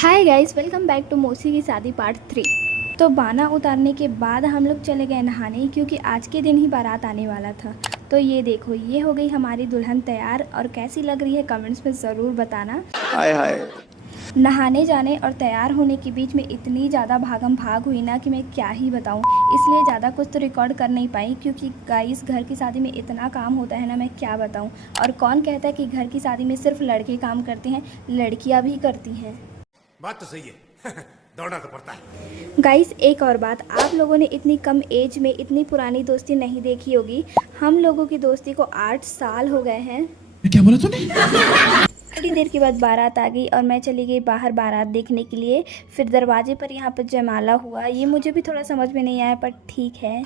Hi guys, welcome back to मौसी की शादी पार्ट 3। तो बाना उतारने के बाद हम लोग चले गए नहाने, क्योंकि आज के दिन ही बारात आने वाला था। तो ये देखो, ये हो गई हमारी दुल्हन तैयार, और कैसी लग रही है कमेंट्स में ज़रूर बताना। हाय हाय। नहाने जाने और तैयार होने के बीच में इतनी ज़्यादा भागम भाग हुई ना कि मैं क्या ही बताऊं। इसलिए ज़्यादा कुछ तो रिकॉर्ड कर नहीं पाई, क्योंकि गाइस घर की शादी में इतना काम होता है ना, मैं क्या बताऊं। और कौन कहता है कि घर की शादी में सिर्फ लड़के काम करते हैं, लड़कियां भी करती हैं। बात तो सही है। दौड़ना तो पड़ता है। गाइस एक और बात, आप लोगों ने इतनी कम एज में इतनी पुरानी दोस्ती नहीं देखी होगी। हम लोगों की दोस्ती को 8 साल हो गए हैं। क्या बोला तूने? थोड़ी देर के बाद बारात आ गई और मैं चली गई बाहर बारात देखने के लिए। फिर दरवाजे पर यहाँ पर जयमाला हुआ। ये मुझे भी थोड़ा समझ में नहीं आया, पर ठीक है।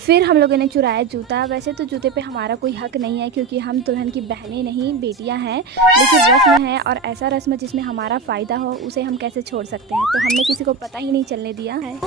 फिर हम लोगों ने चुराया जूता। वैसे तो जूते पे हमारा कोई हक नहीं है, क्योंकि हम दुल्हन की बहनें नहीं बेटियां हैं, लेकिन रस्म है, और ऐसा रस्म जिसमें हमारा फ़ायदा हो उसे हम कैसे छोड़ सकते हैं। तो हमने किसी को पता ही नहीं चलने दिया है।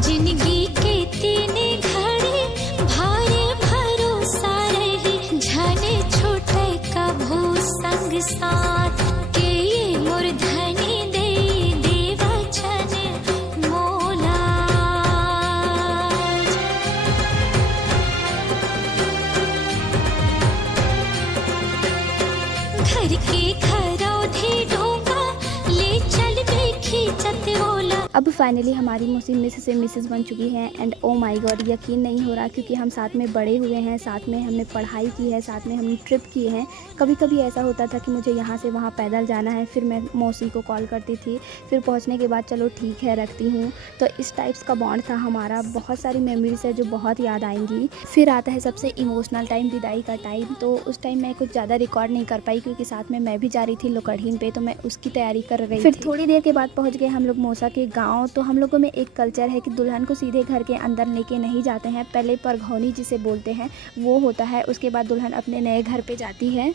जिंदगी के तीन घड़ी भारे भरोसा रही, झने छोटे कभू संग साथ के ये मूर्धनी दे देवचन मोला। घर के खरौधे ढोंगा ले चल देखी चत बोला। अब फाइनली हमारी मौसी मिसेस से मिसेस बन चुकी हैं। एंड ओ माय गॉड, यकीन नहीं हो रहा, क्योंकि हम साथ में बड़े हुए हैं, साथ में हमने पढ़ाई की है, साथ में हमने ट्रिप किए हैं। कभी कभी ऐसा होता था कि मुझे यहाँ से वहाँ पैदल जाना है, फिर मैं मौसी को कॉल करती थी, फिर पहुँचने के बाद चलो ठीक है रखती हूँ। तो इस टाइप्स का बॉन्ड था हमारा। बहुत सारी मेमोरीज है जो बहुत याद आएंगी। फिर आता है सबसे इमोशनल टाइम, विदाई का टाइम। तो उस टाइम मैं कुछ ज़्यादा रिकॉर्ड नहीं कर पाई, क्योंकि साथ में मैं भी जा रही थी लोकड़हीन पे, तो मैं उसकी तैयारी कर रही थी। फिर थोड़ी देर के बाद पहुँच गए हम लोग मौसा के गाँव। तो हम लोगों में एक कल्चर है कि दुल्हन को सीधे घर के अंदर लेके नहीं जाते हैं। पहले परघौनी जिसे बोलते हैं वो होता है, उसके बाद दुल्हन अपने नए घर पे जाती है।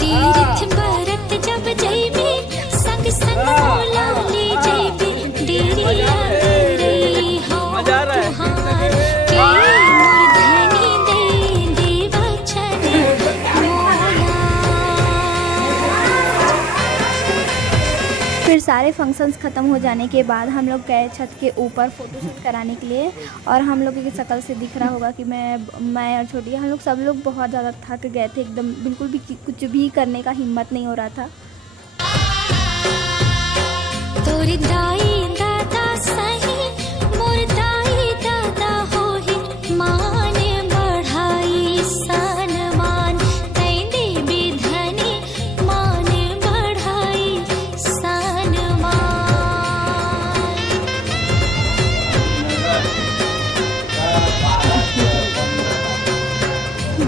तीर्थ बरत जब जइबे संग संग मोला ले जइबे डेरिया रे हो तुहार के मोर धनी दे वचन मोला। फिर सारे फंक्शंस ख़त्म हो जाने के बाद हम लोग गए छत के ऊपर फ़ोटोशूट कराने के लिए। और हम लोगों की शक्ल से दिख रहा होगा कि मैं और छोटी हम लोग सब लोग बहुत ज़्यादा थक गए थे, एकदम बिल्कुल भी कुछ भी करने का हिम्मत नहीं हो रहा था। तोरी दाई दादा सही मोर दाई दादा होही मान बढ़ाई सनमान तै देवी धनी मान बढ़ाई सनमान।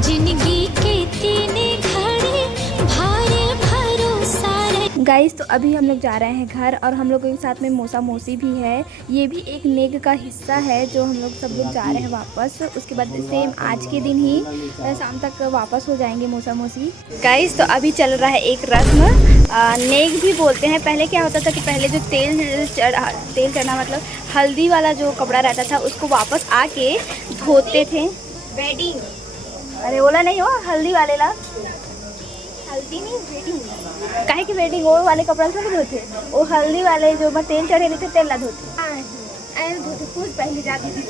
जिंदगी के तीन घड़ी भारे भरोसा रे। गाइस तो अभी हम लोग जा रहे हैं घर और हम लोगों के साथ में मौसा मौसी भी है। ये भी एक नेक का हिस्सा है जो हम लोग सब लोग जा रहे हैं वापस। उसके बाद सेम आज के दिन ही शाम तक वापस हो जाएंगे मौसा मौसी। गाइस तो अभी चल रहा है एक रस्म, नेक भी बोलते हैं। पहले क्या होता था कि पहले जो तेल चढ़ना मतलब हल्दी वाला जो कपड़ा रहता था उसको वापस आके धोते थे। वेडिंग अरे ओला नहीं हो हल्दी वाले ला, हल्दी नहीं वेडिंग काहे की वेडिंग वो वाले कपड़ा थोड़ी धोते, वो हल्दी वाले जो मैं तेल चढ़े रहते तेल ला धोते कुछ पहले जाती थी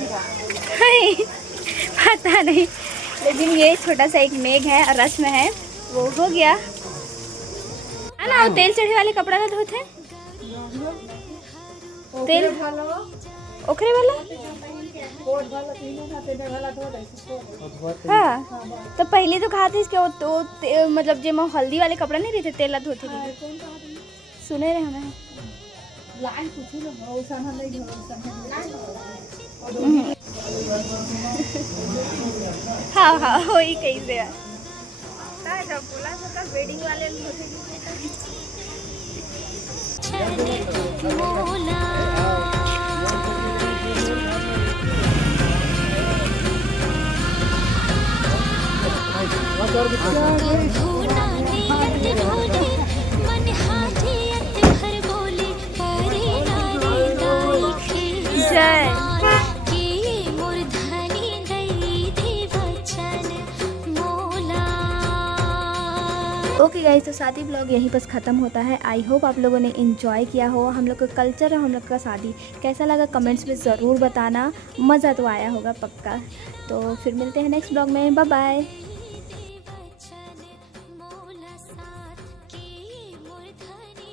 पता नहीं। लेकिन ये छोटा सा एक नेक है और रस्म है वो हो गया है ना। वो तेल चढ़े वाले कपड़ा ला धोते तेल ओखरे वाला हाँ। तो पहले तो कहा था इसके मतलब जो हल्दी वाले कपड़ा नहीं रहते तेल ला धोते सुने रहे हमें। हाँ हाँ वही कैसे बोला था वेडिंग वाले मोला धूना नियत भोले मन हाथियत भर बोले परे नारी दाई जय। के मोर धनी दई दे वचन मोला। ओके गाइस तो शादी ब्लॉग यहीं बस ख़त्म होता है। आई होप आप लोगों ने इन्जॉय किया हो। हम लोग का कल्चर और हम लोग का शादी कैसा लगा कमेंट्स में ज़रूर बताना। मज़ा तो आया होगा पक्का। तो फिर मिलते हैं नेक्स्ट ब्लॉग में। Bye bye. वचन मोला साथ के मोर धनी